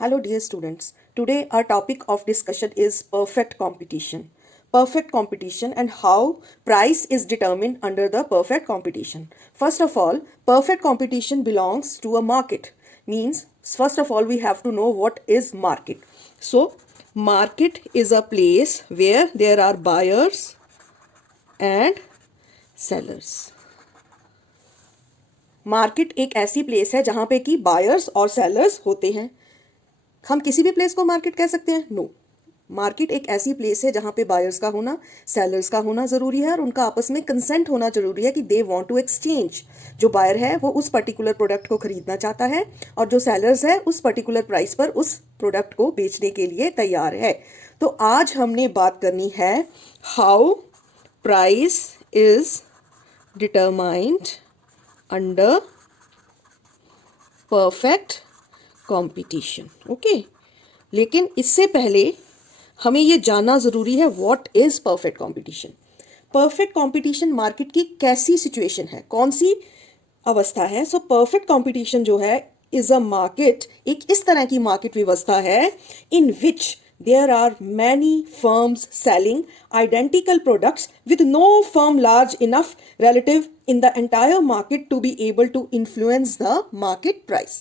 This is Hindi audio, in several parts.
Hello, dear students. Today, our topic of discussion is perfect competition. Perfect competition and how price is determined under the perfect competition. First of all, perfect competition belongs to a market. Means, first of all, we have to know what is market. So, market is a place where there are buyers and sellers. Market एक ऐसी प्लेस है जहां पे कि बायर्स और सेलर्स होते हैं. हम किसी भी प्लेस को मार्केट कह सकते हैं? नो. मार्केट एक ऐसी प्लेस है जहां पे बायर्स का होना, सेलर्स का होना जरूरी है और उनका आपस में कंसेंट होना जरूरी है कि दे वांट टू एक्सचेंज. जो बायर है वो उस पर्टिकुलर प्रोडक्ट को खरीदना चाहता है और जो सेलर्स है उस पर्टिकुलर प्राइस पर उस प्रोडक्ट को बेचने के लिए तैयार है. तो आज हमने बात करनी है how price is determined under perfect competition. Okay, लेकिन इससे पहले हमें ये जानना ज़रूरी है what is perfect competition. Perfect competition market की कैसी सिचुएशन है, कौन सी अवस्था है. सो परफेक्ट कंपटीशन जो है इज़ अ मार्केट, एक इस तरह की मार्केट व्यवस्था है इन विच there are many firms selling identical products with no firm large enough relative in the entire market to be able to influence the market price.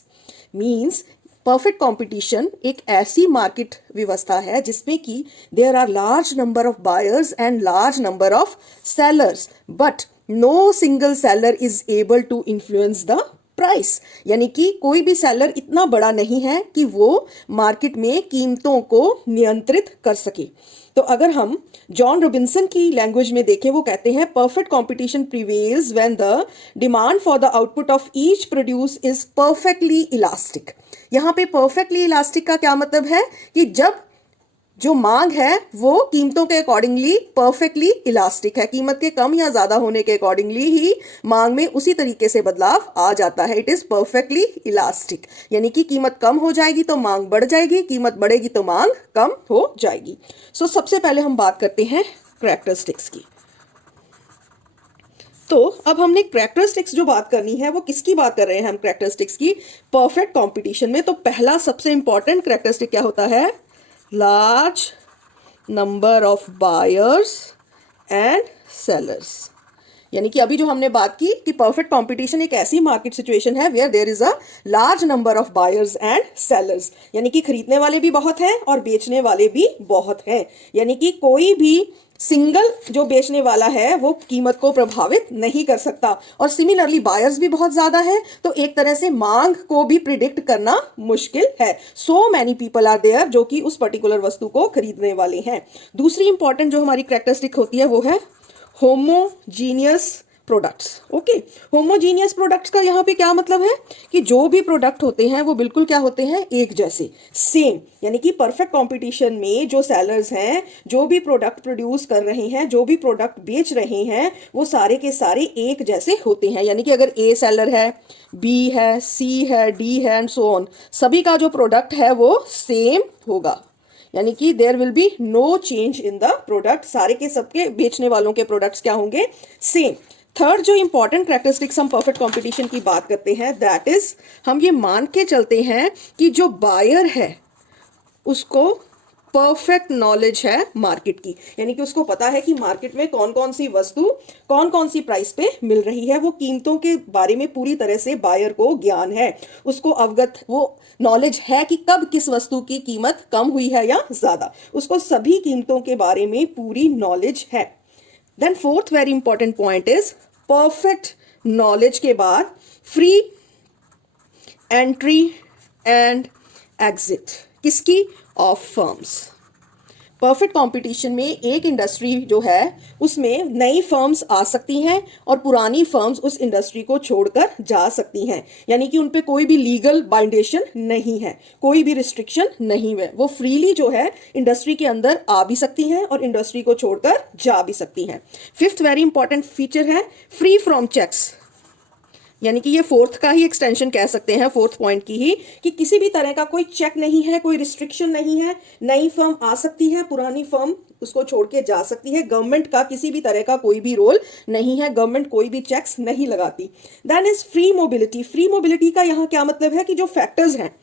Means perfect competition एक ऐसी मार्केट व्यवस्था है जिसमें कि there are large number of buyers and large number of sellers but no single seller is able to influence the price. यानी कि कोई भी सेलर इतना बड़ा नहीं है कि वो मार्केट में कीमतों को नियंत्रित कर सके. तो अगर हम जॉन रॉबिन्सन की लैंग्वेज में देखें, वो कहते हैं perfect competition prevails when the demand for the output of each produce is perfectly elastic. यहाँ पे परफेक्टली इलास्टिक का क्या मतलब है कि जब जो मांग है वो कीमतों के अकॉर्डिंगली परफेक्टली इलास्टिक है. कीमत के कम या ज्यादा होने के अकॉर्डिंगली ही मांग में उसी तरीके से बदलाव आ जाता है. It is perfectly elastic. यानी कि कीमत कम हो जाएगी तो मांग बढ़ जाएगी, कीमत बढ़ेगी तो मांग कम हो जाएगी. सो सबसे पहले हम बात करते हैं कैरेक्टरिस्टिक्स की. तो अब हमने कैरेक्टरिस्टिक्स जो बात करनी है वो किसकी बात कर रहे हैं हम कैरेक्टरिस्टिक्स की परफेक्ट कॉम्पिटिशन में. तो पहला सबसे इंपॉर्टेंट कैरेक्टरिस्टिक क्या होता है? large number of buyers and sellers. यानी कि अभी जो हमने बात की कि परफेक्ट कंपटीशन एक ऐसी मार्केट सिचुएशन है where there is a large number of buyers and sellers. यानी कि खरीदने वाले भी बहुत हैं और बेचने वाले भी बहुत हैं. यानी कि कोई भी सिंगल जो बेचने वाला है वो कीमत को प्रभावित नहीं कर सकता और सिमिलरली बायर्स भी बहुत ज्यादा है. तो एक तरह से मांग को भी प्रिडिक्ट करना मुश्किल है. So many people are there जो कि उस पर्टिकुलर वस्तु को खरीदने वाले हैं. दूसरी इंपॉर्टेंट जो हमारी कैरेक्टरिस्टिक होती है वो है homogeneous products. Okay, homogeneous products का यहाँ पे क्या मतलब है कि जो भी प्रोडक्ट होते हैं वो बिल्कुल क्या होते हैं, एक जैसे, सेम. यानी कि परफेक्ट कंपटीशन में जो सेलर्स हैं, जो भी प्रोडक्ट प्रोड्यूस कर रहे हैं, जो भी प्रोडक्ट बेच रहे हैं, वो सारे के सारे एक जैसे होते हैं. यानी कि अगर ए सेलर है, बी है, सी है, डी है एंड सो ऑन, सभी का जो प्रोडक्ट है वो सेम होगा. यानी कि there will be no change in the product. सारे के सबके बेचने वालों के प्रोडक्ट्स क्या होंगे, सेम. थर्ड जो इंपॉर्टेंट कैरेक्टरिस्टिक्स हम परफेक्ट कंपटीशन की बात करते हैं दैट इज हम ये मान के चलते हैं कि जो बायर है उसको परफेक्ट नॉलेज है मार्केट की. यानी कि उसको पता है कि मार्केट में कौन कौन सी वस्तु कौन कौन सी प्राइस पे मिल रही है. वो कीमतों के बारे में पूरी तरह से बायर को ज्ञान है, उसको अवगत वो नॉलेज है कि कब किस वस्तु की कीमत कम हुई है या ज्यादा. उसको सभी कीमतों के बारे में पूरी नॉलेज है. Then fourth very important point is perfect knowledge के बाद फ्री एंट्री एंड एग्जिट. किसकी? Of firms. परफेक्ट कंपटीशन में एक इंडस्ट्री जो है उसमें नई फर्म्स आ सकती हैं और पुरानी फर्म्स उस इंडस्ट्री को छोड़कर जा सकती हैं. यानी कि उन पे कोई भी लीगल बाइंडेशन नहीं है, कोई भी रिस्ट्रिक्शन नहीं है. वो फ्रीली जो है इंडस्ट्री के अंदर आ भी सकती हैं और इंडस्ट्री को छोड़कर जा भी सकती हैं. फिफ्थ वेरी इंपॉर्टेंट फीचर है फ्री फ्रॉम चेक्स. यानी कि ये फोर्थ का ही एक्सटेंशन कह सकते हैं, फोर्थ पॉइंट की ही, कि किसी भी तरह का कोई चेक नहीं है, कोई रिस्ट्रिक्शन नहीं है. नई फर्म आ सकती है, पुरानी फर्म उसको छोड़ के जा सकती है. गवर्नमेंट का किसी भी तरह का कोई भी रोल नहीं है, गवर्नमेंट कोई भी चेक्स नहीं लगाती. Then is free mobility. Free mobility का यहाँ क्या मतलब है कि जो फैक्टर्स हैं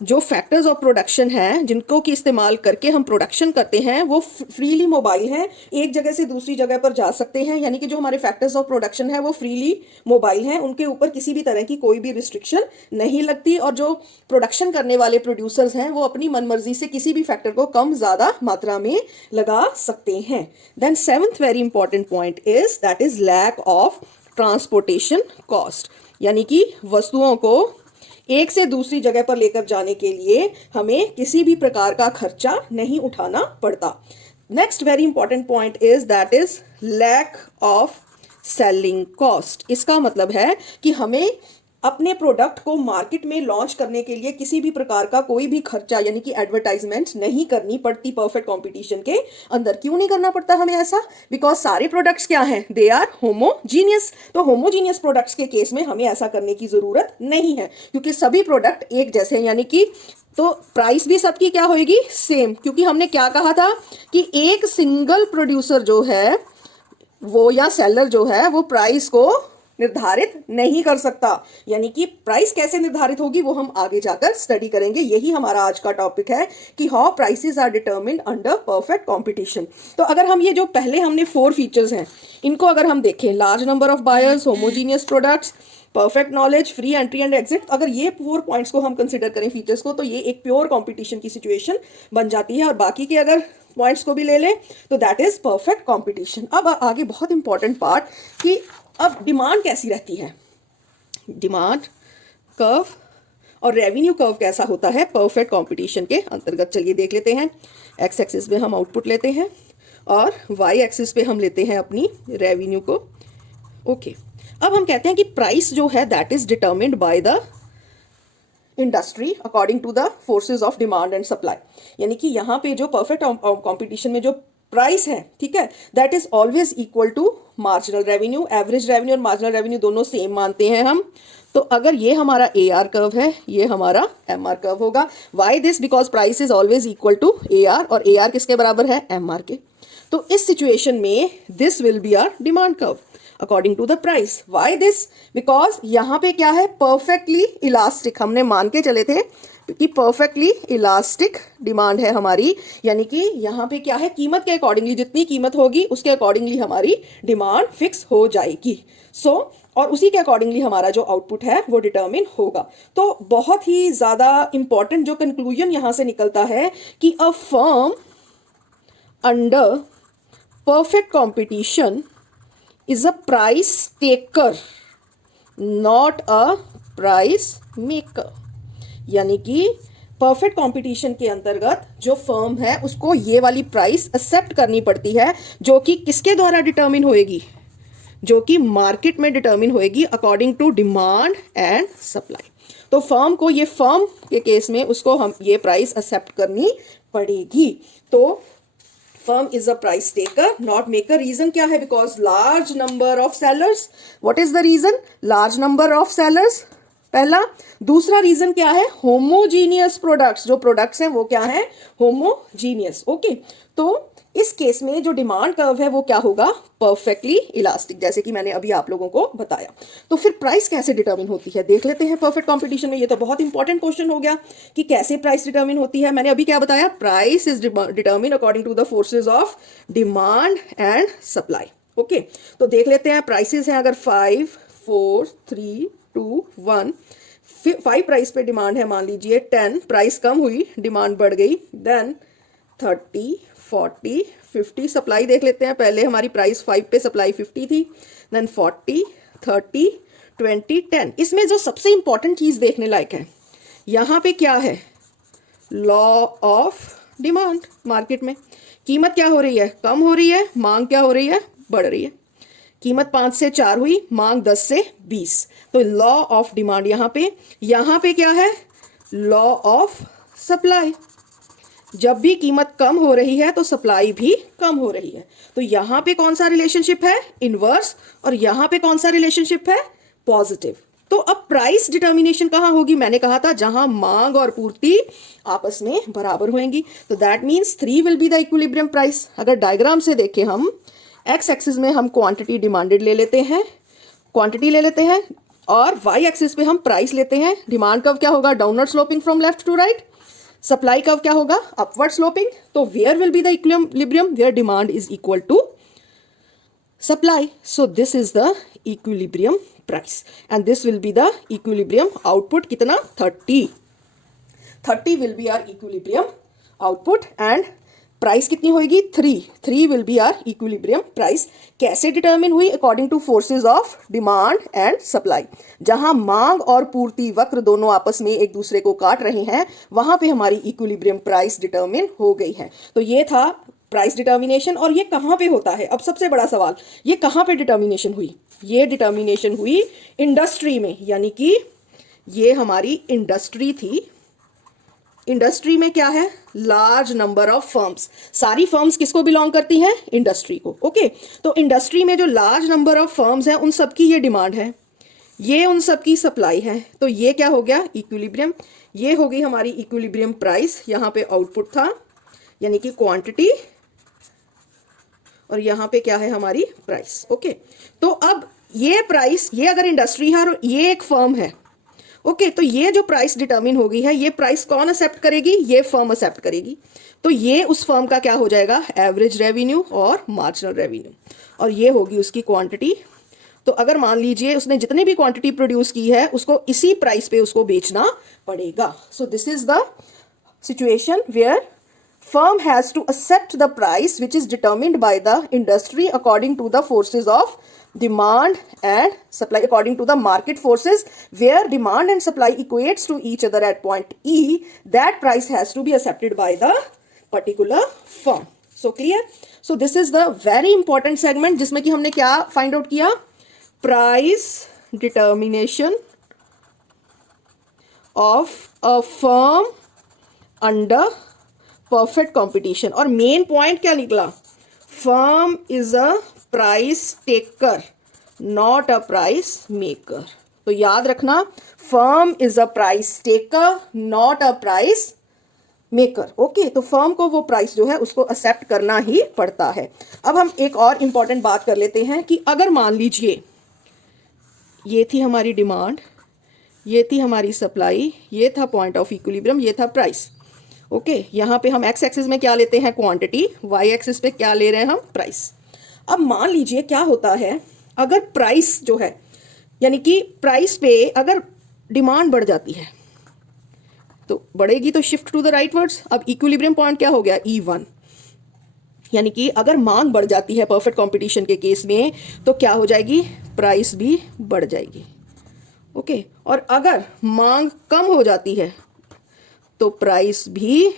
जो फैक्टर्स ऑफ प्रोडक्शन हैं जिनको की इस्तेमाल करके हम प्रोडक्शन करते हैं वो फ्रीली मोबाइल हैं, एक जगह से दूसरी जगह पर जा सकते हैं। यानी कि जो हमारे फैक्टर्स ऑफ प्रोडक्शन है वो फ्रीली मोबाइल हैं, उनके ऊपर किसी भी तरह की कोई भी रिस्ट्रिक्शन नहीं लगती। और जो प्रोडक्शन करने वाले प्रोड्यूसर्स हैं वो अपनी मनमर्जी से किसी भी फैक्टर को कम ज़्यादा मात्रा में लगा सकते हैं। Then seventh very important point is that is lack of transportation cost. यानी कि वस्तुओं को एक से दूसरी जगह पर लेकर जाने के लिए हमें किसी भी प्रकार का खर्चा नहीं उठाना पड़ता। Next very important point is that is lack of selling cost. इसका मतलब है कि हमें अपने प्रोडक्ट को मार्केट में लॉन्च करने के लिए किसी भी प्रकार का कोई भी खर्चा यानी कि एडवर्टाइजमेंट नहीं करनी पड़ती परफेक्ट कंपटीशन के अंदर। क्यों नहीं करना पड़ता हमें ऐसा? बिकॉज सारे प्रोडक्ट्स क्या हैं? They are homogeneous. तो होमोजीनियस प्रोडक्ट्स के केस में हमें ऐसा करने की जरूरत नहीं है, क्योंकि सभी प्रोडक्ट एक जैसे हैं। यानी कि तो प्राइस भी सबकी क्या होगी? सेम। क्योंकि हमने क्या कहा था कि एक सिंगल प्रोड्यूसर जो है वो या सेलर जो है वो प्राइस को निर्धारित नहीं कर सकता। यानी कि प्राइस कैसे निर्धारित होगी वो हम आगे जाकर स्टडी करेंगे। यही हमारा आज का टॉपिक है कि how prices are determined under perfect competition. तो अगर हम ये जो पहले हमने 4 फीचर्स हैं इनको अगर हम देखें, large number of buyers, homogeneous products, perfect knowledge, free entry and exit, अगर ये 4 पॉइंट्स को हम कंसिडर करें फीचर्स को, तो ये एक प्योर कंपटीशन की सिचुएशन बन जाती है। और बाकी के अगर पॉइंट्स को भी ले लें तो दैट इज परफेक्ट कंपटीशन। अब आगे बहुत इंपॉर्टेंट पार्ट कि अब डिमांड कैसी रहती है, डिमांड कर्व और रेवेन्यू कर्व कैसा होता है परफेक्ट कंपटीशन के अंतर्गत। चलिए देख लेते हैं। एक्स एक्सिस पे हम आउटपुट लेते हैं और वाई एक्सिस पे हम लेते हैं अपनी रेवेन्यू को। ओके, अब हम कहते हैं कि प्राइस जो है that is determined by the industry according to the forces of demand and supply. यानी कि यहाँ पे जो परफेक्ट कंपटीशन में जो प्राइस है, ठीक है, that is always equal to marginal revenue. Average revenue और मार्जिनल रेवेन्यू दोनों सेम मानते हैं हम। तो अगर ये हमारा AR कर्व है, ये हमारा MR कर्व होगा। Why this? Because price is always equal to AR और AR किसके बराबर है? MR के। तो इस सिचुएशन में this will be our demand curve according to the price. Why this? Because यहाँ पे क्या है? Perfectly elastic. हमने मान के चले थे कि परफेक्टली इलास्टिक डिमांड है हमारी। यानी कि यहाँ पे क्या है? कीमत के अकॉर्डिंगली जितनी कीमत होगी उसके अकॉर्डिंगली हमारी डिमांड फिक्स हो जाएगी। और उसी के अकॉर्डिंगली हमारा जो आउटपुट है वो डिटरमिन होगा। तो बहुत ही ज़्यादा इंपॉर्टेंट जो कंक्लूजन यहाँ से निकलता है कि a firm under perfect competition is a price taker, not a price maker। यानी कि परफेक्ट कंपटीशन के अंतर्गत जो फर्म है उसको ये वाली प्राइस एक्सेप्ट करनी पड़ती है, जो कि किसके द्वारा डिटर्मिन होएगी? जो कि मार्केट में डिटर्मिन होएगी according to demand and supply. तो फर्म को, ये फर्म के केस में उसको हम ये प्राइस एक्सेप्ट करनी पड़ेगी। तो firm is a price taker, not maker। Reason क्या है? Because large number of sellers. What is the reason? Large number of sellers, पहला। दूसरा रीजन क्या है? Homogeneous products. जो प्रोडक्ट्स हैं वो क्या है? होमोजीनियस। ओके, तो इस केस में जो डिमांड कर्व है वो क्या होगा? परफेक्टली इलास्टिक, जैसे कि मैंने अभी आप लोगों को बताया। तो फिर प्राइस कैसे डिटरमिन होती है देख लेते हैं परफेक्ट कंपटीशन में। ये तो बहुत इंपॉर्टेंट क्वेश्चन हो गया कि कैसे प्राइस डिटरमिन होती है। मैंने अभी क्या बताया? Price is determine according to the forces of demand and supply. Okay, तो देख लेते हैं। प्राइसेस हैं अगर 5 4 3 2 1। 5 प्राइस पे डिमांड है, मान लीजिए 10, प्राइस कम हुई, डिमांड बढ़ गई। देन 30 40 50। सप्लाई देख लेते हैं। पहले हमारी प्राइस 5 पे, सप्लाई 50 थी। देन 40 30 20 10। इसमें जो सबसे इंपॉर्टेंट चीज देखने लायक है, यहाँ पे क्या है? Law of demand. मार्केट में कीमत क्या हो रही है? कम हो रही है। मांग क्या हो रही है? बढ़ रही है। कीमत 5 से 4 हुई, मांग 10 से 20। तो लॉ ऑफ डिमांड यहाँ पे क्या है? Law of supply. जब भी कीमत कम हो रही है तो सप्लाई भी कम हो रही है। तो यहाँ पे कौन सा रिलेशनशिप है? इनवर्स। और यहाँ पे कौन सा रिलेशनशिप है? पॉजिटिव। तो अब प्राइस डिटर्मिनेशन कहाँ होगी? मैंने कहा था जहां मांग और पूर्ति आपस में बराबर होंगी। तो that means 3 will be the equilibrium price. अगर डायग्राम से देखें हम, एक्स एक्सिस में हम क्वांटिटी डिमांडेड ले लेते हैं, क्वांटिटी ले लेते हैं, और वाई एक्सिस पे हम प्राइस लेते हैं। डिमांड कर्व क्या होगा, downward sloping from left to right. Supply curve क्या होगा, अपवर्ड स्लोपिंग। तो where will be the equilibrium, where demand is equal to supply. So this is the equilibrium price and this will be the equilibrium output. कितना 30 will be our equilibrium output and price कितनी होगी 3 will be our equilibrium price. कैसे डिटरमिन हुई, according two forces of demand and supply. जहां मांग और पूर्ति वक्र दोनों आपस में एक दूसरे को काट रहे हैं वहां पे हमारी इक्विलिब्रियम प्राइस डिटरमिन हो गई है। तो ये था प्राइस डिटर्मिनेशन। और ये कहाँ पे होता है, अब सबसे बड़ा सवाल, ये कहाँ पे डिटर्मिनेशन हुई, ये डिटर्मिनेशन हुई इंडस्ट्री में, यानी कि ये हमारी इंडस्ट्री थी। इंडस्ट्री में क्या है, लार्ज नंबर ऑफ फर्म्स। सारी फर्म्स किसको बिलोंग करती हैं, इंडस्ट्री को। ओके, तो इंडस्ट्री में जो लार्ज नंबर ऑफ फर्म्स हैं उन सबकी ये डिमांड है, ये उन सबकी सप्लाई है। तो ये क्या हो गया, इक्विलिब्रियम। ये हो गई हमारी इक्विलिब्रियम प्राइस। यहाँ पे आउटपुट था यानी कि क्वांटिटी, और यहाँ पे क्या है हमारी प्राइस। ओके, तो अब ये प्राइस, ये अगर इंडस्ट्री है और ये एक फर्म है, ओके, तो ये जो प्राइस डिटर्मिन होगी है, ये प्राइस कौन एक्सेप्ट करेगी, ये फर्म एक्सेप्ट करेगी। तो ये उस फर्म का क्या हो जाएगा, एवरेज रेवेन्यू और मार्जिनल रेवेन्यू, और ये होगी उसकी क्वांटिटी। तो अगर मान लीजिए उसने जितनी भी क्वांटिटी प्रोड्यूस की है उसको इसी प्राइस पे उसको बेचना पड़ेगा। So this is the situation where firm has to accept the price which is determined by the industry according to the forces of demand and supply, according to the market forces where demand and supply equates to each other at point E. That price has to be accepted by the particular firm. So clear? So this is the very important segment जिसमें कि हमने क्या find out किया, price determination of a firm under perfect competition. और मेन पॉइंट क्या निकला, firm is a price taker not a price maker. तो याद रखना, firm is a price taker not a price maker. Okay, तो फर्म को वो प्राइस जो है उसको एक्सेप्ट करना ही पड़ता है। अब हम एक और इंपॉर्टेंट बात कर लेते हैं कि अगर मान लीजिए ये थी हमारी डिमांड, ये थी हमारी सप्लाई, ये था पॉइंट ऑफ इक्विलिब्रियम, ये था प्राइस। ओके, यहाँ पे हम एक्स एक्सिस में क्या लेते हैं, क्वांटिटी, वाई एक्सिस पे क्या ले रहे हैं हम, प्राइस। अब मान लीजिए क्या होता है, अगर प्राइस जो है, यानी कि प्राइस पे अगर डिमांड बढ़ जाती है तो बढ़ेगी तो shift to the rightwards. अब इक्विलिब्रियम पॉइंट क्या हो गया, E1, यानी कि अगर मांग बढ़ जाती है परफेक्ट कंपटीशन के केस में तो क्या हो जाएगी, प्राइस भी बढ़ जाएगी। ओके, और अगर मांग कम हो जाती है तो प्राइस भी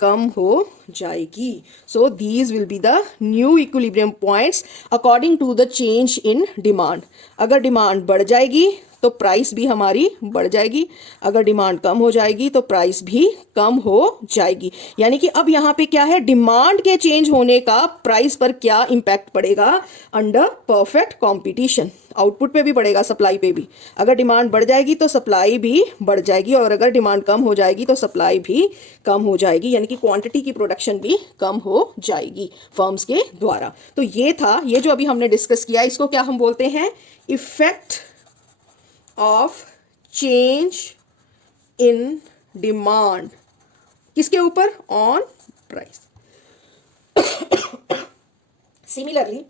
कम हो जाएगी। So these will be the new equilibrium points according to the change in demand. अगर डिमांड बढ़ जाएगी तो प्राइस भी हमारी बढ़ जाएगी, अगर डिमांड कम हो जाएगी तो प्राइस भी कम हो जाएगी। यानी कि अब यहाँ पे क्या है, डिमांड के चेंज होने का प्राइस पर क्या इंपैक्ट पड़ेगा, अंडर परफेक्ट कंपटीशन। आउटपुट पे भी पड़ेगा, सप्लाई पे भी। अगर डिमांड बढ़ जाएगी तो सप्लाई भी बढ़ जाएगी, और अगर डिमांड कम हो जाएगी तो सप्लाई भी कम हो जाएगी, यानी कि क्वांटिटी की प्रोडक्शन भी कम हो जाएगी फर्म्स के द्वारा। तो ये था, ये जो अभी हमने डिस्कस किया, इसको क्या हम बोलते हैं, effect of change in demand. किसके ऊपर, ऑन प्राइस। सिमिलरली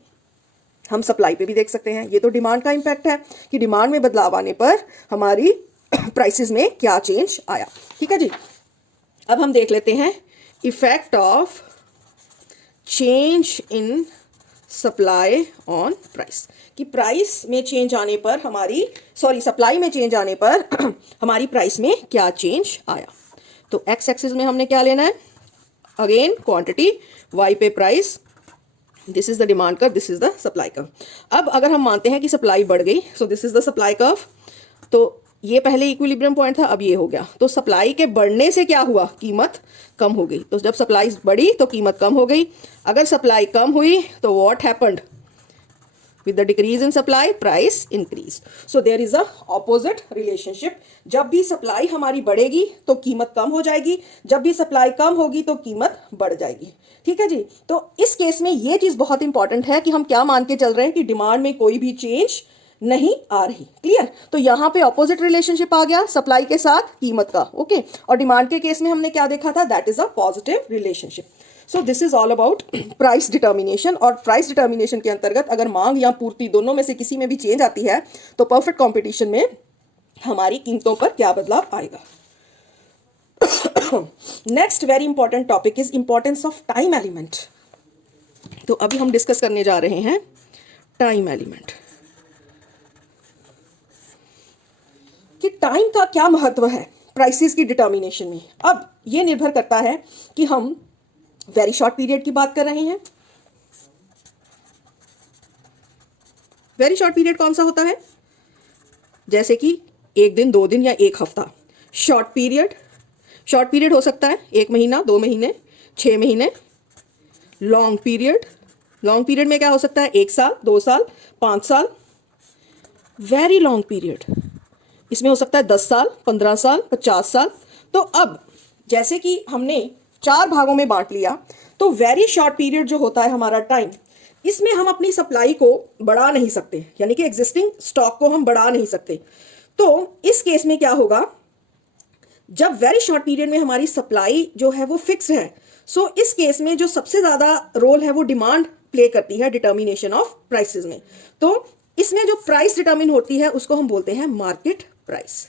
हम सप्लाई पे भी देख सकते हैं, ये तो डिमांड का इंपैक्ट है कि डिमांड में बदलाव आने पर हमारी प्राइसेस में क्या चेंज आया। ठीक है जी, अब हम देख लेते हैं effect of change in supply on price, कि प्राइस में चेंज आने पर हमारी, सप्लाई में चेंज आने पर हमारी प्राइस में क्या चेंज आया। तो एक्स एक्सिस में हमने क्या लेना है, अगेन क्वांटिटी, वाई पे price, this is the demand curve, this is the supply curve. अब अगर हम मानते हैं कि सप्लाई बढ़ गई, सो this is the supply curve, तो ये पहले इक्विलिब्रियम पॉइंट था, अब ये हो गया। तो सप्लाई के बढ़ने से क्या हुआ, कीमत कम हो गई। तो जब सप्लाई बढ़ी तो कीमत कम हो गई। अगर सप्लाई कम हुई तो what happened, with the decrease in supply price increased. So there is a opposite relationship. जब भी सप्लाई हमारी बढ़ेगी तो कीमत कम हो जाएगी, जब भी सप्लाई कम होगी तो कीमत बढ़ जाएगी। ठीक है जी, तो इस केस में ये चीज बहुत इंपॉर्टेंट है कि हम क्या मान के चल रहे हैं कि डिमांड में कोई भी चेंज नहीं आ रही। क्लियर? तो यहाँ पे ऑपोजिट रिलेशनशिप आ गया सप्लाई के साथ कीमत का। ओके, और डिमांड के केस में हमने क्या देखा था, that is a positive relationship. So this is all about price determination. और प्राइस डिटर्मिनेशन के अंतर्गत अगर मांग या पूर्ति दोनों में से किसी में भी चेंज आती है तो परफेक्ट कॉम्पिटिशन में हमारी कीमतों पर क्या बदलाव आएगा। Next very important topic is importance of time element. तो अभी हम डिस्कस करने जा रहे हैं टाइम एलिमेंट, कि टाइम का क्या महत्व है प्राइसेस की डिटर्मिनेशन में। अब ये निर्भर करता है कि हम वेरी शॉर्ट पीरियड की बात कर रहे हैं। वेरी शॉर्ट पीरियड कौन सा होता है, जैसे कि एक दिन, 2 दिन या 1 हफ्ता। शॉर्ट पीरियड हो सकता है 1 महीना, 2 महीने, 6 महीने। लॉन्ग पीरियड में क्या हो सकता है, 1 साल, 2 साल, 5 साल। वेरी लॉन्ग पीरियड इसमें हो सकता है 10 साल, 15 साल, 50 साल। तो अब जैसे कि हमने 4 भागों में बांट लिया, तो वेरी शॉर्ट पीरियड जो होता है हमारा टाइम, इसमें हम अपनी सप्लाई को बढ़ा नहीं सकते, यानी कि एग्जिस्टिंग स्टॉक को हम बढ़ा नहीं सकते। तो इस केस में क्या होगा, जब वेरी शॉर्ट पीरियड में हमारी सप्लाई जो है वो फिक्स है, सो इस केस में जो सबसे ज्यादा रोल है वो डिमांड प्ले करती है डिटर्मिनेशन ऑफ प्राइसेस में। तो इसमें जो प्राइस डिटर्मिन होती है उसको हम बोलते हैं market price.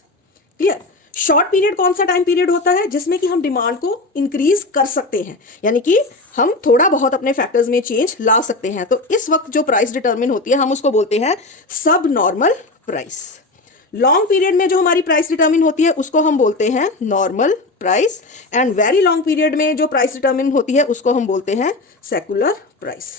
Clear? Short period कौन सा टाइम पीरियड होता है, जिसमें कि हम डिमांड को इंक्रीज कर सकते हैं, यानी कि हम थोड़ा बहुत अपने फैक्टर्स में चेंज ला सकते हैं। तो इस वक्त जो प्राइस डिटर्मिन होती है हम उसको बोलते हैं सब नॉर्मल प्राइस। लॉन्ग पीरियड में जो हमारी प्राइस डिटर्मिन होती है उसको हम बोलते हैं normal price, and very long period में जो प्राइस डिटर्मिन होती है उसको हम बोलते हैं सेकुलर प्राइस।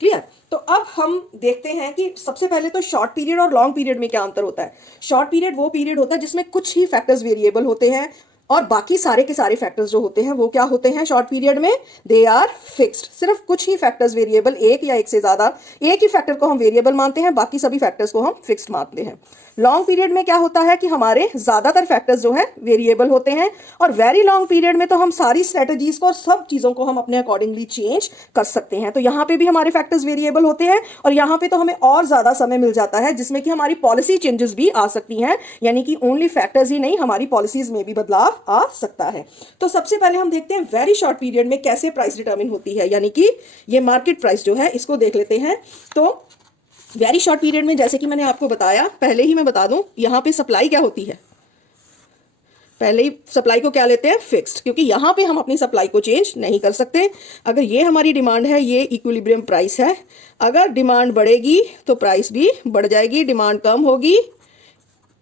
क्लियर? तो अब हम देखते हैं कि सबसे पहले तो शॉर्ट पीरियड और लॉन्ग पीरियड में क्या अंतर होता है। शॉर्ट पीरियड वो पीरियड होता है जिसमें कुछ ही फैक्टर्स वेरिएबल होते हैं, और बाकी सारे के सारे फैक्टर्स जो होते हैं वो क्या होते हैं शॉर्ट पीरियड में, दे आर फिक्स्ड। सिर्फ कुछ ही फैक्टर्स वेरिएबल, एक या एक से ज्यादा, एक ही फैक्टर को हम वेरिएबल मानते हैं, बाकी सभी फैक्टर्स को हम फिक्स्ड मानते हैं। लॉन्ग पीरियड में क्या होता है कि हमारे ज्यादातर फैक्टर्स जो है वेरिएबल होते हैं, और वेरी लॉन्ग पीरियड में तो हम सारी स्ट्रेटजीज को और सब चीजों को हम अपने अकॉर्डिंगली चेंज कर सकते हैं। तो यहाँ पे भी हमारे फैक्टर्स वेरिएबल होते हैं, और यहाँ पे तो हमें और ज्यादा समय मिल जाता है जिसमें कि हमारी पॉलिसी चेंजेस भी आ सकती हैं, यानी कि ओनली फैक्टर्स ही नहीं, हमारी पॉलिसीज में भी बदलाव आ सकता है। तो सबसे पहले हम देखते हैं वेरी शॉर्ट पीरियड में कैसे प्राइस डिटर्मिन होती है, यानी कि ये मार्केट प्राइस जो है इसको देख लेते हैं। तो वेरी शॉर्ट पीरियड में जैसे कि मैंने आपको बताया, पहले ही मैं बता दूं, यहां पे सप्लाई क्या होती है, पहले ही सप्लाई को क्या लेते हैं, फिक्स्ड, क्योंकि यहां पे हम अपनी सप्लाई को चेंज नहीं कर सकते। अगर ये हमारी डिमांड है, ये इक्विलिब्रियम प्राइस है, अगर डिमांड बढ़ेगी तो प्राइस भी बढ़ जाएगी, डिमांड कम होगी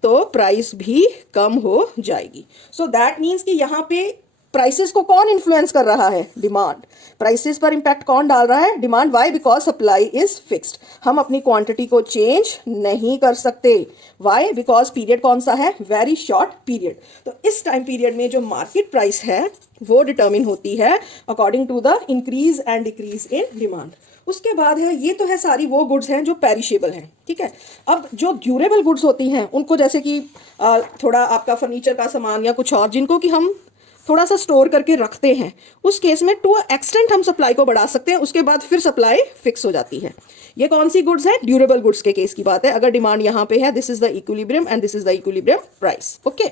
तो प्राइस भी कम हो जाएगी। सो दैट मीन्स कि यहाँ पे प्राइसेस को कौन इन्फ्लुएंस कर रहा है, डिमांड। प्राइसेस पर इंपैक्ट कौन डाल रहा है, demand. Why? Because supply is fixed, हम अपनी क्वांटिटी को चेंज नहीं कर सकते। वाई? बिकॉज पीरियड कौन सा है, वेरी शॉर्ट पीरियड। तो इस टाइम पीरियड में जो मार्केट प्राइस है वो डिटर्मिन होती है according to the increase and decrease in demand. उसके बाद है, ये तो है सारी वो गुड्स हैं जो पेरिशेबल हैं, ठीक है। अब जो ड्यूरेबल गुड्स होती हैं उनको, जैसे कि थोड़ा आपका फर्नीचर का सामान या कुछ और, जिनको कि हम थोड़ा सा स्टोर करके रखते हैं, उस केस में टू एक्सटेंट हम सप्लाई को बढ़ा सकते हैं, उसके बाद फिर सप्लाई फिक्स हो जाती है। ये कौन सी गुड्स है, ड्यूरेबल गुड्स के केस की बात है। अगर डिमांड यहां पे है, this is the equilibrium and this is the equilibrium price. Okay,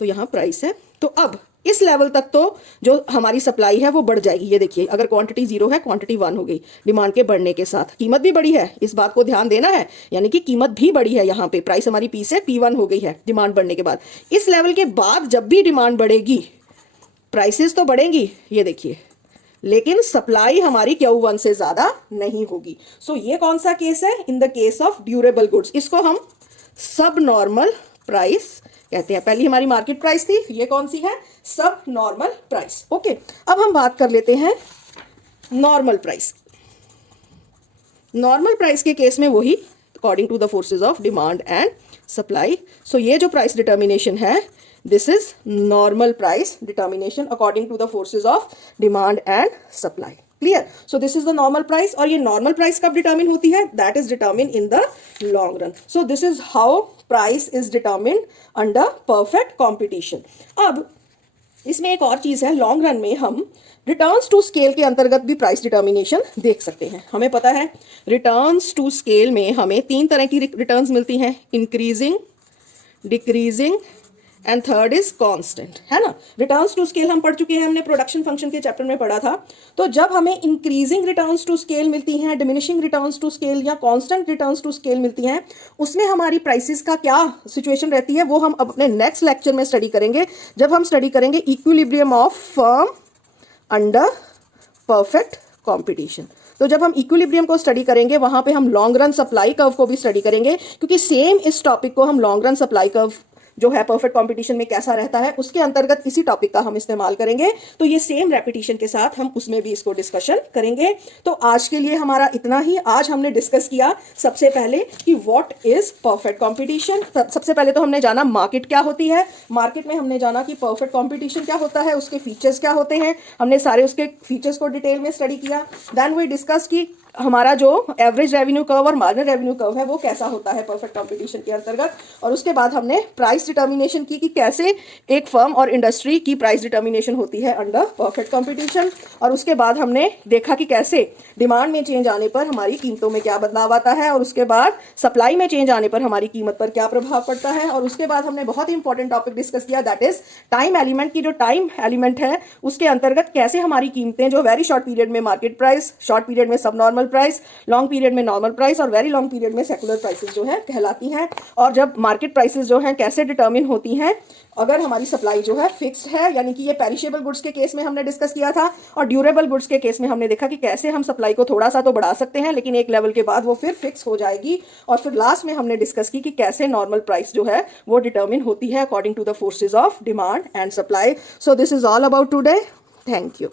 तो यहां प्राइस है। तो अब इस लेवल तक तो जो हमारी सप्लाई है वो बढ़ जाएगी। ये देखिए, अगर क्वांटिटी 0 है, क्वांटिटी 1 हो गई डिमांड के बढ़ने के साथ। कीमत भी बढ़ी है, इस बात को ध्यान देना है, यानी कि कीमत भी बढ़ी है। यहाँ पे प्राइस हमारी P से P1 हो गई है डिमांड बढ़ने के बाद। इस लेवल के बाद जब भी डिमांड बढ़ेगी, प्राइसेस तो बढ़ेंगी, ये देखिए, लेकिन सप्लाई हमारी Q1 से ज्यादा नहीं होगी। सो ये कौन सा केस है, in the case of durable goods. इसको हम सब नॉर्मल प्राइस कहते हैं। पहली हमारी मार्केट प्राइस थी, ये कौन सी है, सब नॉर्मल प्राइस। ओके, अब हम बात कर लेते हैं नॉर्मल प्राइस। नॉर्मल प्राइस के केस में वही according to the forces of demand and supply. So ये जो प्राइस डिटर्मिनेशन है, this is normal price determination according to the forces of demand and supply. Clear? So this is the normal price. और ये नॉर्मल प्राइस कब डिटर्मिन होती है, that is determine in the long run. So this is how price is determined under perfect competition. अब इसमें एक और चीज़ है, लॉन्ग रन में हम रिटर्न्स टू स्केल के अंतर्गत भी प्राइस डिटर्मिनेशन देख सकते हैं। हमें पता है रिटर्न्स टू स्केल में हमें 3 तरह की रिटर्न्स मिलती हैं, increasing, decreasing and third is constant, है ना। रिटर्न्स टू स्केल हम पढ़ चुके हैं, हमने प्रोडक्शन फंक्शन के चैप्टर में पढ़ा था। तो जब हमें इंक्रीजिंग रिटर्न्स टू स्केल मिलती हैं, डिमिनिशिंग रिटर्न्स टू स्केल या कांस्टेंट रिटर्न्स टू स्केल मिलती हैं, उसमें हमारी प्राइसेस का क्या सिचुएशन रहती है वो हम अपने नेक्स्ट लेक्चर में स्टडी करेंगे, जब हम स्टडी करेंगे equilibrium of firm under perfect competition. तो जब हम इक्विलिब्रियम को स्टडी करेंगे वहां पे हम लॉन्ग रन सप्लाई कर्व को भी स्टडी करेंगे, क्योंकि सेम इस टॉपिक को हम लॉन्ग रन सप्लाई कर्व जो है परफेक्ट कंपटीशन में कैसा रहता है उसके अंतर्गत इसी टॉपिक का हम इस्तेमाल करेंगे। तो ये सेम रेपिटेशन के साथ हम उसमें भी इसको डिस्कशन करेंगे। तो आज के लिए हमारा इतना ही। आज हमने डिस्कस किया सबसे पहले कि व्हाट इज परफेक्ट कंपटीशन। सबसे पहले तो हमने जाना मार्केट क्या होती है, मार्केट में हमने जाना कि परफेक्ट कंपटीशन क्या होता है, उसके फीचर्स क्या होते हैं, हमने सारे उसके फीचर्स को डिटेल में स्टडी किया। देन वी डिस्कस की हमारा जो एवरेज रेवेन्यू कर्व और मार्जिनल रेवेन्यू कर्व है वो कैसा होता है परफेक्ट कंपटीशन के अंतर्गत, और उसके बाद हमने प्राइस डिटर्मिनेशन की कि कैसे एक फर्म और इंडस्ट्री की प्राइस डिटर्मिनेशन होती है अंडर परफेक्ट कंपटीशन, और उसके बाद हमने देखा कि कैसे डिमांड में चेंज आने पर हमारी कीमतों में क्या बदलाव आता है, और उसके बाद सप्लाई में चेंज आने पर हमारी कीमत पर क्या प्रभाव पड़ता है, और उसके बाद हमने बहुत ही इंपॉर्टेंट टॉपिक डिस्कस किया दैट इज टाइम एलिमेंट की। जो टाइम एलिमेंट है उसके अंतर्गत कैसे हमारी कीमतें जो वेरी शॉर्ट पीरियड में मार्केट प्राइस, शॉर्ट पीरियड में सब नॉर्मल प्राइस, लॉन्ग पीरियड में नॉर्मल प्राइस और वेरी लॉन्ग पीरियड में सेकुलर प्राइसेस जो है कहलाती हैं, और जब मार्केट प्राइसेस जो हैं कैसे डिटर्मिन होती हैं अगर हमारी सप्लाई जो है फिक्स्ड है, यानी कि ये पेरिशेबल गुड्स के केस में हमने डिस्कस किया था, और ड्यूरेबल गुड्स के केस में हमने देखा कि कैसे हम सप्लाई को थोड़ा सा तो बढ़ा सकते हैं लेकिन एक लेवल के बाद वो फिर फिक्स हो जाएगी, और फिर लास्ट में हमने डिस्कस की कि कैसे नॉर्मल प्राइस जो है वो डिटर्मिन होती है according to the forces of demand and supply. So this is all about today. Thank you.